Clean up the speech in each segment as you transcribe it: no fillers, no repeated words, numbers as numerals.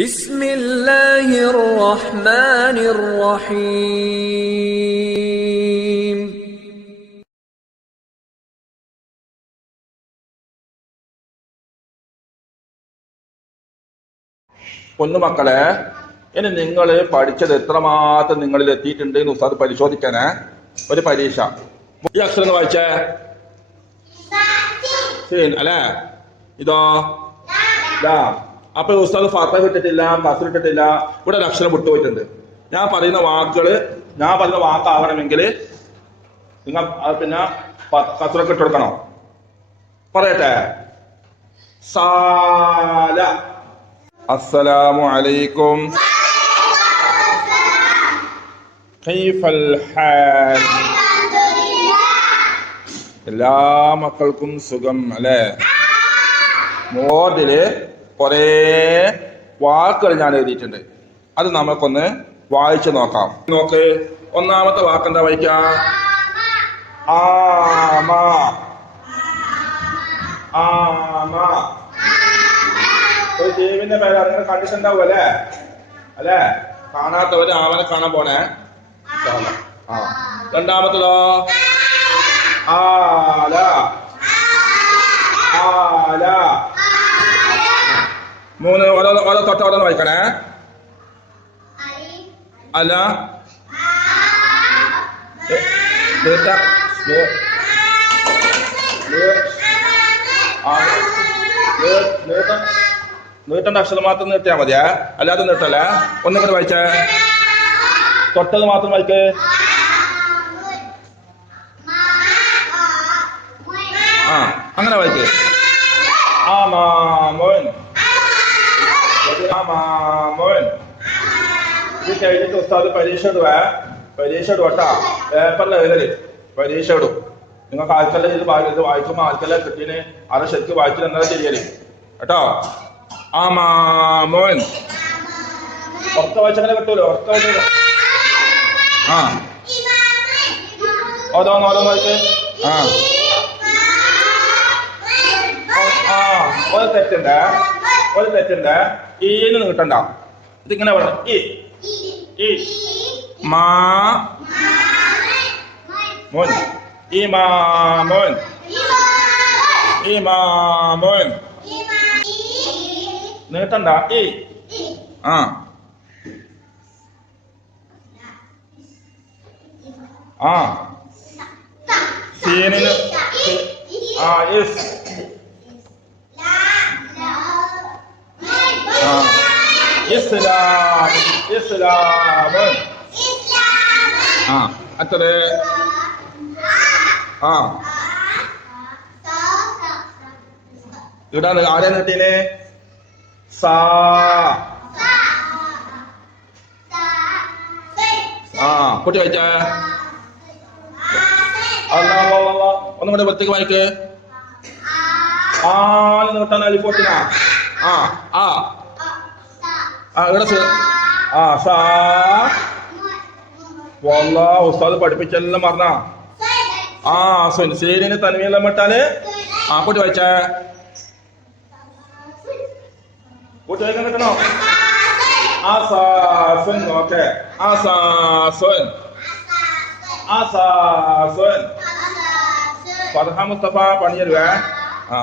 بسم الله الرحمن الرحيم പൊന്നുമക്കളെ, ഇനി നിങ്ങൾ പഠിച്ചത് എത്രമാത്രം നിങ്ങളിൽ എത്തിയിട്ടുണ്ട് എന്ന് ഉസ്താദ് പരിശോധിക്കാനേ ഒരു പരീക്ഷ. ഈ അക്ഷരം ഒന്ന് വായിച്ചേ. അല്ലേ? ഇതോ ലാ. അപ്പൊ ഉസ്താദ് ഫാത്തിഹ ഇട്ടിട്ടില്ല, കസ്ർ ഇട്ടിട്ടില്ല, ഇവിടെ ഒരു അക്ഷരം വിട്ടുപോയിട്ടുണ്ട്. ഞാൻ പറയുന്ന വാക്കാവണമെങ്കിൽ നിങ്ങൾ പിന്നെ കസ്റൊക്കെ ഇട്ട് കൊടുക്കണം. പറയട്ടെ. സാല. അസ്സലാമു അലൈക്കും. കൈഫൽ ഹാൽ. എല്ലാ മക്കൾക്കും സുഖം അല്ലേ? മോദില് കുറേ വാക്കുകൾ ഞാൻ എഴുതിയിട്ടുണ്ട്. അത് നമുക്കൊന്ന് വായിച്ചു നോക്കാം. നോക്ക്, ഒന്നാമത്തെ വാക്കെന്താ വായിക്കാം? ആമ. ആമ ഒരു ജീവിന്റെ പേര് നിങ്ങൾ കണ്ടിട്ടുണ്ടാവും അല്ലേ? അല്ലേ? കാണാത്തവര് ആമനെ കാണാൻ പോണേ. ആ, രണ്ടാമത്തതോ? ആല. ആല. മൂന്ന് ഓരോ തൊട്ട് ഓരോന്ന് വായിക്കണേ. അല്ല, നീട്ടേണ്ട അക്ഷരം മാത്രം നീട്ടിയാ മതിയാ, അല്ലാതെ നീട്ടല്ലേ. ഒന്നും കൂടെ വായിച്ചേ. തൊട്ടത് മാത്രം വായിക്ക്. ആ, അങ്ങനെ വായിക്ക്. ആമാമോൻ. ആമാമോൻ. ഇത് കഴിഞ്ഞിട്ട് ഉസ്താദ് പരീക്ഷ ഇടുവാട്ടാ. പേപ്പറിൽ എഴുതല് പരീക്ഷ ഇടും. നിങ്ങൾക്ക് ആൾക്കെല്ലാം ഇത് വായിക്കുമ്പോൾ ആൾക്കെല്ലാം കിട്ടീന് അത് ശരിക്കും വായിച്ചിട്ട് എന്താ ചെയ്യല് കേട്ടോ. ആമാമോൻ. ഉറക്ക വായിച്ചങ്ങനെ കിട്ടൂലോ. ഉറക്ക വായിച്ച ആ ഓരോന്ന് വായിക്ക്. ആ ഒരു തെറ്റുണ്ട്. ഈന്ന് കിട്ടണ്ട. ഇതിങ്ങനെ വേണം. ഈ മാ മോൻ. ഇമാമോൻ. ഇമാമോൻ. നീട്ടണ്ട. ആ ആ സീനിന് ആ യെസ്. ഇസ്ലാം. ഇസ്ലാമൻ. ആ അത്ര. ആ ഇവിടാണ് ആരെ നീട്ടീനെ? സാ. ആ കുട്ടി വായിച്ചേ. ഒന്നും കൂടെ വൃത്തിക്ക് വായിക്ക്. ആന്ന് നീട്ടാൻ അലിപ്പോട്ടിന. ആ ആ ആ ഇവിടെ ആ സാ. വല്ലാ ഉസ്താദ് പഠിപ്പിച്ചെല്ലാം പറഞ്ഞ. ആ ശരിന് തനിമയെല്ലാം വിട്ടാല്. ആ കുട്ടി വായിച്ചേ. കുട്ടി വായിക്കാൻ കിട്ടണോ? ആസാസുൻ. ഓക്കെ. ആസാസുൻ. ആസാസുൻ. ഫർഹ മുസ്തഫ പണിയരുവേ. ആ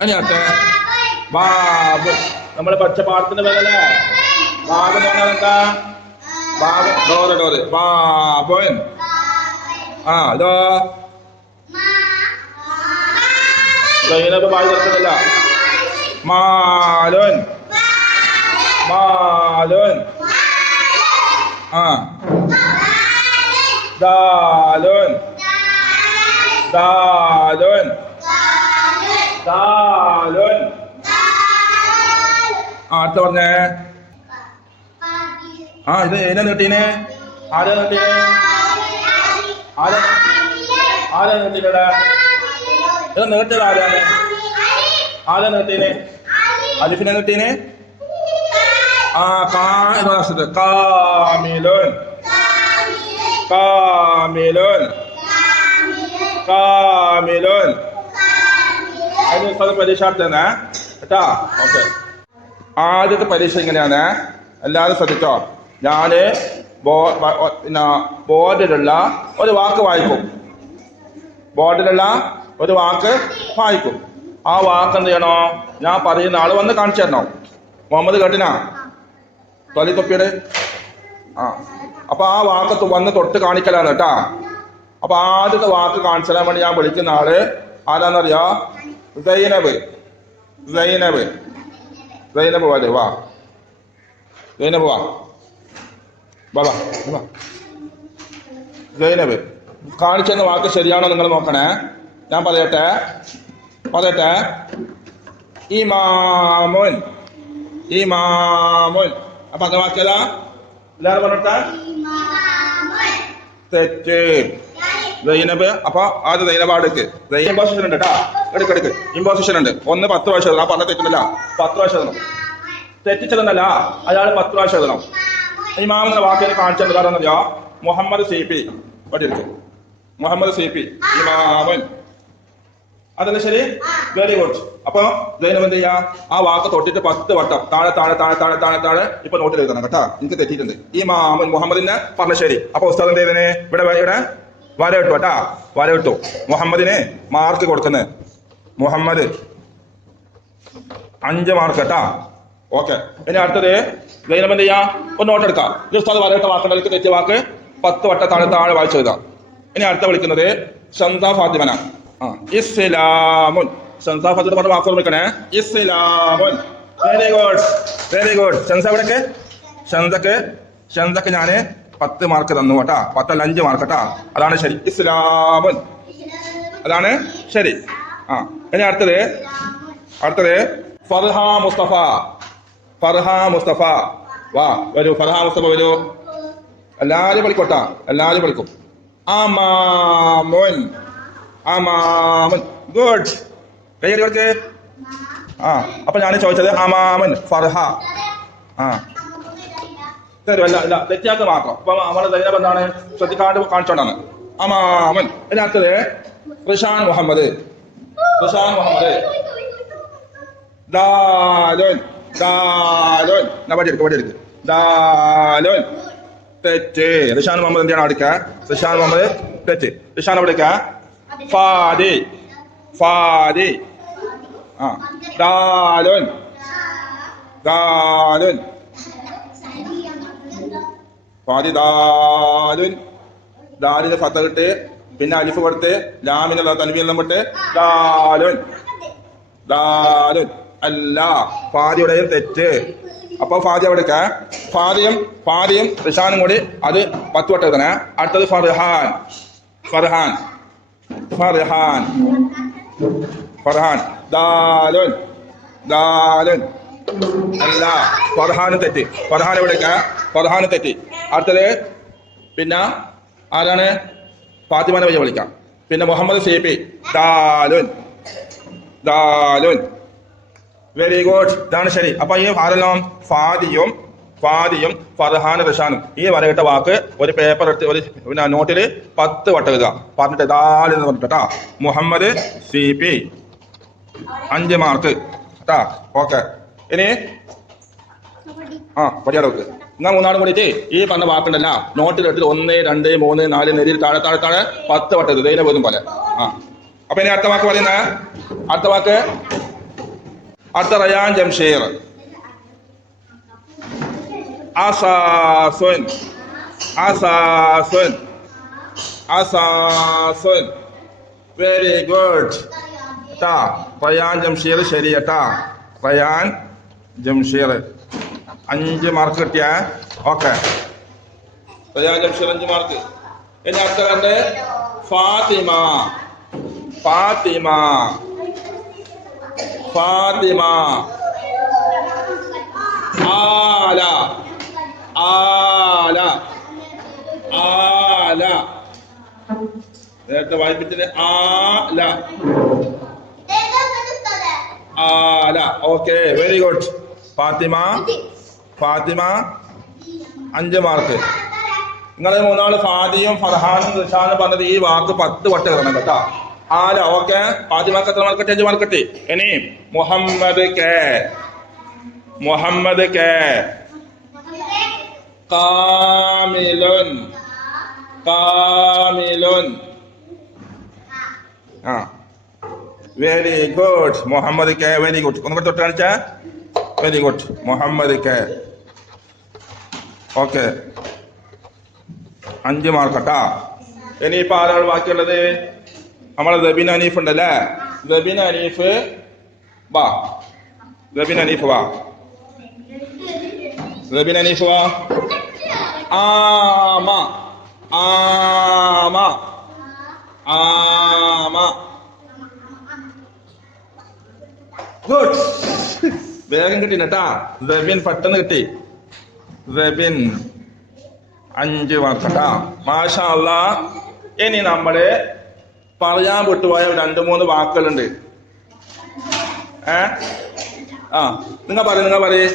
അതിനകത്ത് ബാബ്. നമ്മള് പഠിച്ച പാടത്തിന്റെ പേരല്ലേ ബാബ് എന്ന് പറഞ്ഞാൽ എന്താ? ബാബ്. ഡോറ്. ബാബോൻ. ആ ഇതോ ബായി ചേർക്കുന്നില്ല. മാലോൻ. മാലോൻ. ആ ദാലോൻ. ദാലോൻ. ദാലോൻ. ആ അടുത്ത പറഞ്ഞേ. ആ ഇത് ഏതാ നീട്ടീനെ? ആരാ നീട്ടീനെ? ആരാ നീട്ടീനടാ? ഇത് നീട്ടത് ആരാണ്? ആരാ നീട്ടീനെ? അലിഫിനെ നീട്ടീനെ. ആ കാമിലോൻ. കാമിലോൻ. കാമിലോൻ. അതിന് പരീക്ഷ കേട്ടാ. ഓക്കെ. ആദ്യത്തെ പരീക്ഷ ഇങ്ങനെയാണ്, എല്ലാവരും ശ്രദ്ധിച്ചോ. ഞാന് ബോർഡിലുള്ള ഒരു വാക്ക് വായിക്കും. ബോർഡിലുള്ള ഒരു വാക്ക് വായിക്കും. ആ വാക്ക് എന്ത് ചെയ്യണോ? ഞാൻ പറയുന്ന ആള് വന്ന് കാണിച്ചു തരണോ? മുഹമ്മദ് കേട്ടിനാ തൊലി തൊപ്പിയുടെ? ആ, അപ്പൊ ആ വാക്ക് വന്ന് തൊട്ട് കാണിക്കലാണ് കേട്ടാ. അപ്പൊ ആദ്യത്തെ വാക്ക് കാണിച്ചു തരാൻ വേണ്ടി ഞാൻ വിളിക്കുന്ന ആള് ആരാന്നറിയാ? സൈനബ്. സൈനബ്, സൈനബ് പോലെ വാ. സൈനബ് വാ, വാ വാ. സൈനബ് കാണിച്ചെന്ന വാക്ക് ശരിയാണോ നിങ്ങൾ നോക്കണേ. ഞാൻ പറയട്ടെ. ഇമാമുൻ. ഇമാമുൻ. അപ്പൊ അത് വാക്കിയതാ എല്ലാവരും പറഞ്ഞിട്ടാ തെറ്റ്. സൈനബ്. അപ്പൊ അത് സൈനബാടുക്ക് ഇമ്പോസിഷൻ ഉണ്ട് കേട്ടാ. എടുക്ക് ഇമ്പോസിഷൻ ഉണ്ട്. 1 10 പ്രാവശ്യം എഴുതണം. ആ പറഞ്ഞ തെറ്റുന്നില്ല, 10 പ്രാവശ്യം എഴുതണം. തെറ്റിച്ചതെന്നല്ല, അയാൾ 10 പ്രാവശ്യം എഴുതണം. ഇമാം എന്ന വാക്കിനെ കാണിച്ചത് കാരണം അറിയാ? മുഹമ്മദ് CP പഠിക്കും. മുഹമ്മദ് CP ഇമാമൻ. അതല്ലേ ശരി? Very good. അപ്പൊ സൈനബ് എന്ത് ചെയ്യാ? ആ വാക്ക് തൊട്ടിട്ട് 10 വട്ടം താഴെ താഴെ താഴെ താഴെ താഴെ താഴെ ഇപ്പൊ നോട്ടിൽ എഴുതണം കേട്ടാ. എനിക്ക് തെറ്റിയിട്ടുണ്ട്. ഇമാമൻ മുഹമ്മദിനെ പറഞ്ഞ ശരി. അപ്പൊ ഉസ്താദ് എന്ത് ചെയ്തേ? ഇവിടെ വര ഇട്ടു കേട്ടാ. വര ഇട്ടു. മുഹമ്മദിന് മാർക്ക് കൊടുക്കുന്നത്. മുഹമ്മദ് 5 മാർക്ക് കേട്ടാ. ഓക്കെ. ഇനി അടുത്തത് സൈനബ് എന്ത് ചെയ്യാ? ഒരു നോട്ട് എടുക്കാം. ഉസ്താദ് വരയിട്ട വാക്കുണ്ടെങ്കിൽ തെറ്റിയ വാക്ക് 10 വട്ടം താഴെ താഴെ വായിച്ചു എഴുതാം. ഇനി അടുത്ത വിളിക്കുന്നത് ഷംസ ഫാത്തിമന. ഇസ്ലാമുൻ. ഷംസ ഫാത്തിമ പറഞ്ഞ വാക്ക് വിളിക്കണേ. ഇസ്ലാമുൻ. Very good, very good. Shamsa എവിടേക്ക്? ഷംസക്ക് ഞാന് 10 മാർക്ക് തന്നു കേട്ടാ. 10 അല്ല 5 മാർക്ക് കേട്ടാ. അതാണ് ശരി. ഇസ്ലാമുൻ, അതാണ് ശരി. ആ, ഇനി അടുത്തത് ഫർഹ മുസ്തഫ. ഫർഹ മുസ്തഫ വാ, വരൂ. ഫർഹ മുസ്തഫ വരൂ. എല്ലാരും വിളിക്കോട്ടാ, എല്ലാരും വിളിക്കും. അമാമുൻ. അമാമുൻ. ഗുഡ്. കൈയ്യടി കൊടുക്ക്. ആ, അപ്പൊ ഞാൻ ചോദിച്ചത് അമാമുൻ ഫർഹ. ആ, അല്ല തെറ്റിയാക്ക് മാത്രം. അപ്പൊ നമ്മളെ സൈനബ് എന്താണ് ശ്രദ്ധിക്കാണ്ട് കാണിച്ചോണ്ടാണ്. അമാമുൻ. ഇതിനകത്തത് റിഷാൻ മുഹമ്മദ്. റിഷാൻ മുഹമ്മദ്. ദാലുൻ. ദാലുൻ. വടിയെടുക്ക്. ദാലുൻ. തെറ്റ്. റിഷാൻ മുഹമ്മദ് എന്തിനാണ് അവിടേക്ക? റിഷാൻ മുഹമ്മദ് തെറ്റ്. റിഷാൻ എവിടേക്ക? ഫാദി. ഫാദി. ആ, ദാലുൻ. ദാലുൻ. ഫാദി ദാലുൻ. ദാലിന് ഫത്ത കിട്ട്, പിന്നെ അലിഫ് കൊടുത്ത്, ലാമിനുള്ള തൻവീൻ വിട്ട് ദാലുൻ. ദാലുൻ അല്ല, ഫാദിയുടെയും തെറ്റ്. അപ്പൊ ഫാദി എവിടേക്ക? ഫാദിയും റിഷാനും കൂടി അത് 10 വട്ടം എഴുതണേ. അടുത്തത് ഫർഹാൻ. ഫർഹാൻ. ഫർഹാൻ. ഫർഹാൻ. ദാലുൻ. ദാലുൻ അല്ല, ഫർഹാനും തെറ്റ്. ഫർഹാൻ എവിടേക്ക? ഫർഹാനും തെറ്റ്. അടുത്തത് പിന്നെ ആരാണ്? ഫാത്തിമാനെ വഴി വിളിക്കാം. പിന്നെ മുഹമ്മദ് CP. ദാലുൻ. ദാലുൻ. Very good. ഇതാണ് ശരി. അപ്പൊ ഈ ആരെല്ലാം? ഫാദിയും ഫർഹാൻ റിഷാനും. ഈ വരയിട്ട വാക്ക് ഒരു പേപ്പർ എടുത്ത് ഒരു പിന്നെ നോട്ടിൽ 10 വട്ടം എഴുതുക. പറഞ്ഞിട്ട് ദാല് എന്ന് പറഞ്ഞിട്ടാ. മുഹമ്മദ് CP 5 മാർക്ക് കേട്ടാ. ഓക്കെ. ഇനി പടിയാടെ വെക്ക്. നിങ്ങൾ 3 ആളും കൂടിയിട്ട് ഈ പറഞ്ഞ വാക്കുണ്ടല്ല നോട്ടിലെടുത്തിട്ട് 1 2 3 4 നെരിയിൽ താഴെ താഴെ താഴെ 10 വട്ടം ഇതിനെ പോലും പോലെ. അപ്പൊ ഇനി അടുത്ത വാക്ക് പറയുന്ന അടുത്ത വാക്ക് അടുത്ത റയാൻ ജംഷീർ. അസാസുൻ. അസാസുൻ. അസാസുൻ. വെരി ഗുഡ് കേട്ടാ. റയാൻ ജംഷീർ ശരി കേട്ടാ. റയാൻ ജംഷീർ 5 മാർക്ക് കിട്ടിയ. ഓക്കെ. റയാൻ ജംഷീർ 5 മാർക്ക്. ഇനി അടുത്ത ഫാത്തിമ. ഫാത്തിമ. ഫാത്തിമ. ആല. ആല. ആല. നേരത്തെ വായിപ്പിച്ചത് ആല. ആല. Okay, very good. Fathima. Fathima 5 mark. നിങ്ങൾ 3 ആള് ഫാദിയും ഫർഹാനും റിഷാനും പറഞ്ഞത് ഈ വാക്ക് 10 വട്ടം എഴുതണം കേട്ടോ. ആല. ഓക്കെ. ഫാത്തിമക്ക് എത്ര മാർക്ക്? 5 മാർക്ക് കിട്ടി. ഇനി മുഹമ്മദ് K. മുഹമ്മദ് കെ കാമിലുൻ കാമിലുൻ ആ very good Muhammad K very good ഒന്നുകൂടെ തൊട്ട് കാണിച്ചാ very good Muhammad K okay 5 മാർക്കട്ടാ ഇനിയിപ്പോ ആരാണ് ബാക്കിയുള്ളത് നമ്മളെ റബീൻ ഹനീഫ് ഉണ്ടല്ലേ റബീൻ ഹനീഫ് വാ റബീൻ ഹനീഫ് വാ റബീൻ ഹനീഫ് വാ ആമ ആമ ആമ ഗുഡ് വേഗം കിട്ടിട്ടാ റബീൻ പെട്ടെന്ന് കിട്ടി റബീൻ 5 മാർക്കട്ടാ മാഷാ അല്ലാ ഇനി നമ്മള് പറയാൻ വിട്ടുപോയ 2-3 വാക്കുകളുണ്ട് ആ നിങ്ങൾ പറയ്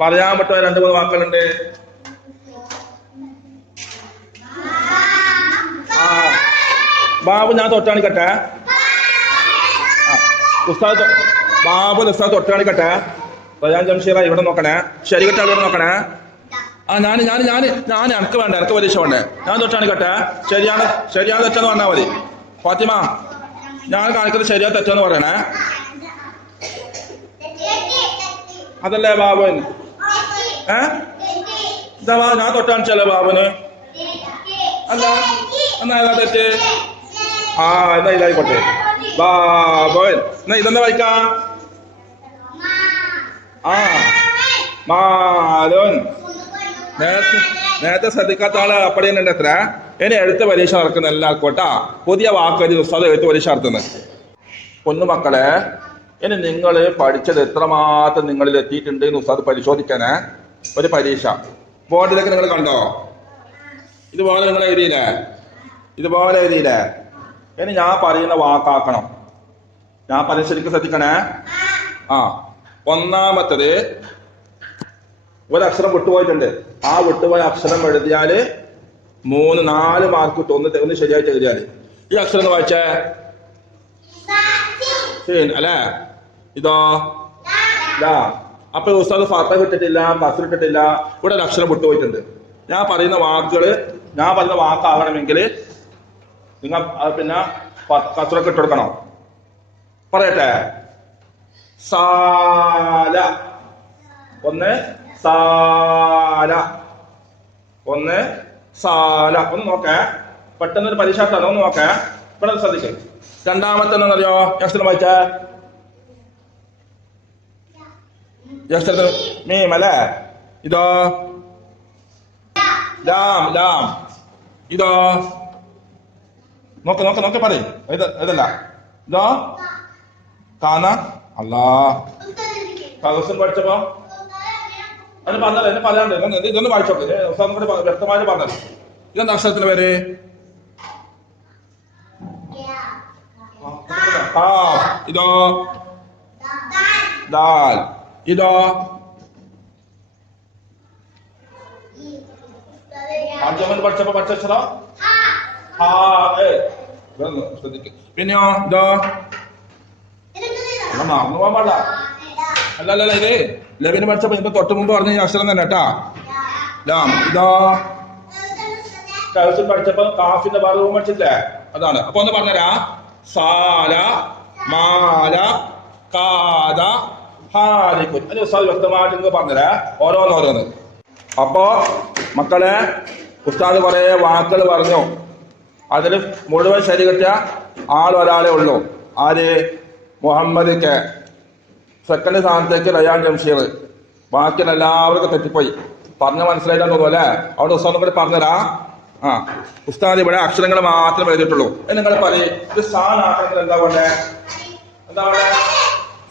പറയാൻ വിട്ടുപോയ 2-3 വാക്കുകളുണ്ട് ആ ബാബു ഞാൻ തൊട്ടാണിക്കട്ടെ ഉസ്താദ് ബാബു ഉസ്താദ് തൊട്ടാണിക്കട്ടെ റയാൻ ജംഷീറ ഇവിടെ നോക്കണേ ശരികട്ട ഇവിടെ നോക്കണേ ആ ഞാൻ എനിക്ക് വേണ്ട എനിക്ക് പരീക്ഷ വേണ്ടേ ഞാൻ തൊട്ടാണിക്കട്ടെ ശരിയാണ് തെറ്റെന്ന് പറഞ്ഞാൽ മതി ഫാത്തിമ ഞാൻ കാണിക്കുന്നത് ശരിയാ തെറ്റെന്ന് പറയണേ അതല്ലേ ബാബുൻ ഇതാ ഞാൻ തൊട്ടാണിച്ചല്ലേ ബാബുന് അല്ല എന്നാ ഏതാ തെറ്റ് ആ എന്നാ ഇതായിക്കോട്ടെ ബാബുൻ എന്നാ ഇതെന്താ വായിക്കാം ആ മാലുൻ നേരത്തെ ശ്രദ്ധിക്കാത്ത ആള് അപ്പടി തന്നെ എത്ര ഇനി എഴുത്ത് പരീക്ഷ നടക്കുന്ന എല്ലാവർക്കും കേട്ടാ പുതിയ വാക്ക് ഉസ്താദ് എഴുത്ത് പരീക്ഷ നടത്തുന്നത് പൊന്നുമക്കളെ ഇനി നിങ്ങൾ പഠിച്ചത് എത്രമാത്രം നിങ്ങളിൽ എത്തിയിട്ടുണ്ട് എന്ന് ഉസ്താദ് പരിശോധിക്കാനേ ഒരു പരീക്ഷ ബോർഡിലേക്ക് നിങ്ങൾ കണ്ടോ ഇതുപോലെ നിങ്ങൾ എഴുതിയില്ലേ ഇനി ഞാൻ പറയുന്ന വാക്കാക്കണം ഞാൻ പറയുന്നത് ശരിക്കും ശ്രദ്ധിക്കണേ ആ ഒന്നാമത്തത് ഒരക്ഷരം വിട്ടുപോയിട്ടുണ്ട് ആ വിട്ടുപോയ അക്ഷരം എഴുതിയാല് 3-4 മാർക്ക് കിട്ടും ഒന്ന് ശരിയായിട്ട് എഴുതിയാല് ഈ അക്ഷരം ഒന്ന് വായിച്ചേ അല്ലേ ഇതോ അപ്പൊ ഉസ്താദ് ഫാത്ത ഇട്ടിട്ടില്ല കസർ ഇട്ടിട്ടില്ല ഇവിടെ ഒരു അക്ഷരം വിട്ടുപോയിട്ടുണ്ട് ഞാൻ പറയുന്ന വാക്കാകണമെങ്കിൽ നിങ്ങൾ പിന്നെ കസറൊക്കെ ഇട്ടെടുക്കണം പറയട്ടെ സാല ഒന്ന് സാല ഒന്ന് നോക്കേ പെട്ടെന്നൊരു പരീക്ഷ ഒന്ന് നോക്കേ ഇവിടെ ശ്രദ്ധിക്കും രണ്ടാമത്തെ എന്താണെന്നറിയോ അക്ഷരം വായിച്ച മീം അല്ലേ ഇതോ ലാം ഇതോ നോക്ക് പറയും ഇതല്ല ഇതോ കാന അല്ലാ കൗസൻ പഠിച്ചപ്പോ അത് പറഞ്ഞത് എന്നെ പറയാണ്ട് ഇതൊന്ന് വായിച്ചോക്കെ വ്യക്തമായിട്ട് പറഞ്ഞത് ഇതെന്താ അക്ഷരത്തിന്റെ പേര് ഇതോ ദാൽ ഇതോ അഞ്ചാമത് പഠിച്ചപ്പോ പഠിച്ചോ ശ്രദ്ധിക്കും പിന്നെയോ ഇതോ മറന്നു പോകാൻ പാടില്ല അല്ലല്ല ഇത് ലബിന് പഠിച്ചപ്പോ ഇപ്പൊ തൊട്ട് മുമ്പ് പറഞ്ഞ അക്ഷരം തന്നെ കേട്ടാ ലാം ഇതോ കൗസിൽ പഠിച്ചപ്പോ കാഫിന്റെ ഭാഗവും പഠിച്ചില്ലേ അതാണ് അപ്പൊ ഒന്ന് പറഞ്ഞുതരാ സാല മാല കാദ ഹാരിക്കുൻ അത് ഉസ്താദ് വ്യക്തമായിട്ട് നിങ്ങൾ പറഞ്ഞുതരാ ഓരോന്ന് അപ്പോ മക്കളെ ഉസ്താദ് കുറെ വാക്കുകൾ പറഞ്ഞു അതിൽ മുഴുവൻ ശരി കിട്ടിയ ഒരാളെ ഉള്ളൂ ആര് മുഹമ്മദ് കെ സെക്കൻഡ് സ്ഥാനത്തേക്ക് റയാൻ ജംഷീർ ബാക്കിയുള്ള എല്ലാവർക്കും തെറ്റിപ്പോയി പറഞ്ഞ മനസ്സിലായിട്ടാണ് തോന്നുന്നു അല്ലേ അവിടെ ഉസ്താദ് കൂടെ പറഞ്ഞുതരാ ആ ഉസ്താദ് ഇവിടെ അക്ഷരങ്ങൾ മാത്രമേ എഴുതിയിട്ടുള്ളൂ നിങ്ങൾ പറയും ഇത് സ്ഥാനാക്കണമെങ്കിൽ എന്താ വേണ്ടേ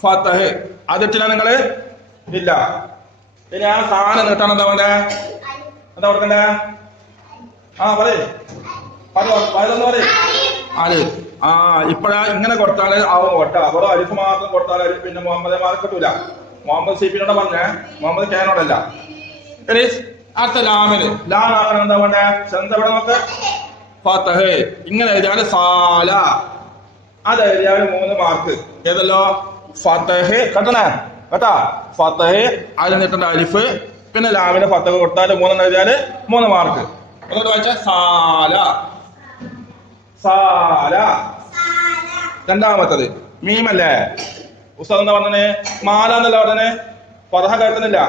ഫതഹ് അതിട്ടില്ല നിങ്ങള് ഇല്ല ഇനി ആ സ്ഥാനം നീട്ടാൻ എന്താ വേണ്ടേ എന്താ കൊടുക്കണ്ടേ പറയും ഇപ്പഴാ ഇങ്ങനെ കൊടുത്താല് ആവും കൊട്ട അവിടെ അരിഫ് മാത്രം കൊടുത്താൽ പിന്നെ മുഹമ്മദ് മാർക്ക് കിട്ടൂല മുഹമ്മദ് സിപിനോട് പറഞ്ഞേ മുഹമ്മദ് കേനോടല്ല ഇനി അടുത്ത ലാമിന് ലാമാക്കണം എന്താ വേണ്ടേ എന്താ ഇവിടെ നോക്ക് ഫതഹ് ഇങ്ങനെ എഴുതിയാല് സാല അത് എഴുതിയാല് 3 മാർക്ക് ഏതല്ലോ ഫതഹ് കേട്ടണേ കേട്ടാ. ഫത്തഹ് അതിൽ നീട്ടേണ്ട അലിഫ്, പിന്നെ ലാമിന് ഫത്തഹ് കൊടുത്താൽ 3 എഴുതിയാല് 3 മാർക്ക്. ഒന്നുകൂടെ വായിച്ച സാല സാല. രണ്ടാമത്തത് മീമല്ലേ? ഉസ്താദ് എന്താ പറഞ്ഞേ? മാല എന്നല്ല പറഞ്ഞേ, ഫതഹ കേൾക്കുന്നില്ല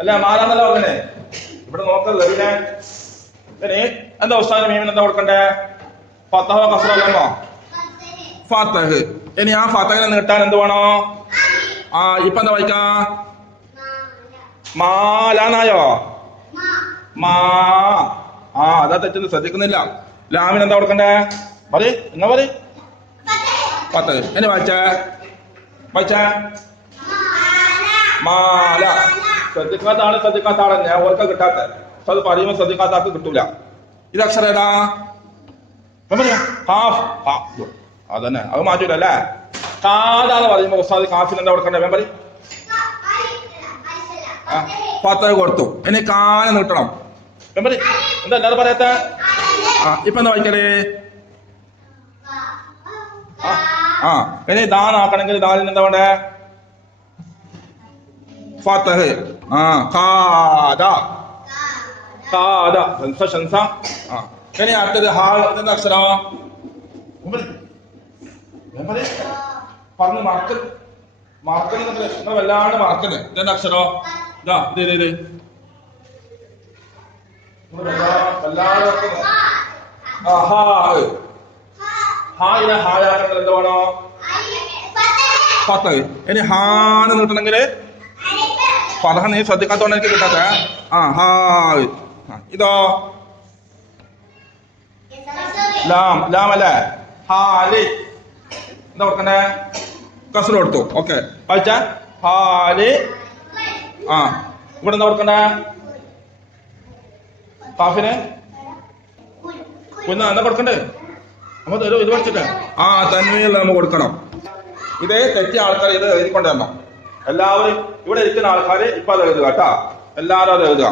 അല്ല, മാല എന്നല്ല പറഞ്ഞേ. ഇവിടെ നോക്കരുത്. പിന്നെ എന്താ ഉസ്താദ് മീമിന് എന്താ കൊടുക്കണ്ടേ? ഫതഹ കസ്റല്ലോ? ഫതഹ്. ഇനി ആ ഫതഹിനെ നീട്ടാൻ എന്ത് വേണോ? ഇപ്പൊ എന്താ വായിക്കാ? മാലാന്നായോ? മാ. അതാ തെറ്റെന്ന് ശ്രദ്ധിക്കുന്നില്ല. ലാമിന് എന്താ കൊടുക്കണ്ടേ? പറയ്, എന്നാ പറയ്. ഫതഹ്. ഇനി വായിച്ചേ മാല. ശ്രദ്ധിക്കാത്ത ആള് ഞാൻ ഓർക്ക കിട്ടാത്ത. പക്ഷെ അത് പറയുമ്പോൾ ശ്രദ്ധിക്കാത്ത ആൾക്ക് കിട്ടൂല. ഇത് അക്ഷരം ഏതാ? അതന്നെ, അത് മാറ്റൂല അല്ലേ? കാതാന്ന് പറയുമ്പോ ഉസ്താദ് കാഫിൽ എന്താ കൊടുക്കണ്ടേ? വേം പറയും. ഫതഹ് കൊടുത്തു. ഇനി കാന നീട്ടണം. വേം പറയും. എന്താ എല്ലാരും പറയാത്ത? ഇപ്പൊ എന്താ വായിക്കല്? ഇനി ദാനാക്കണമെങ്കിൽ ദാലിന് എന്താ വേണ്ടേ? ഫതഹ്. കാദ കാദ. ശംസ. ഇനി അടുത്തത് ഹാ. എന്താ അക്ഷരം? പറഞ്ഞ് മറക്കുന്ന വല്ലാണ്ട് മറക്കുന്നത്. ഇതെന്താ അക്ഷരം? ഇത് വല്ലാണ്ട് ഹായാക്കണമെങ്കിൽ എന്താ വേണോ? ഫതഹ്. ഇനി ഹാന്ന് നീട്ടണമെങ്കിൽ ഫതഹ നീ ശ്രദ്ധിക്കാത്തോണ്ട് എനിക്ക് കിട്ടാത്ത. ഇതോ ലാം അല്ലേ? ഹാലി. എന്താ കൊടുക്കണ്ടേ? കസ്റ കൊടുത്തു. ഓക്കെ, വായിച്ച ഹാലി. ഇവിടെ എന്താ കൊടുക്കണ്ടേ? കാഫിന് എന്താ കൊടുക്കണ്ടേ? അപ്പൊ ഇത് പഠിച്ചിട്ട് തൻവീനിൽ നമ്മൾ കൊടുക്കണം. ഇതേ തെറ്റിയ ആൾക്കാർ ഇത് എഴുതിക്കൊണ്ട് തരണം. എല്ലാവരും ഇവിടെ ഇരിക്കുന്ന ആൾക്കാര് ഇപ്പൊ അത് എഴുതുക കേട്ടാ. എല്ലാവരും അത് എഴുതുക.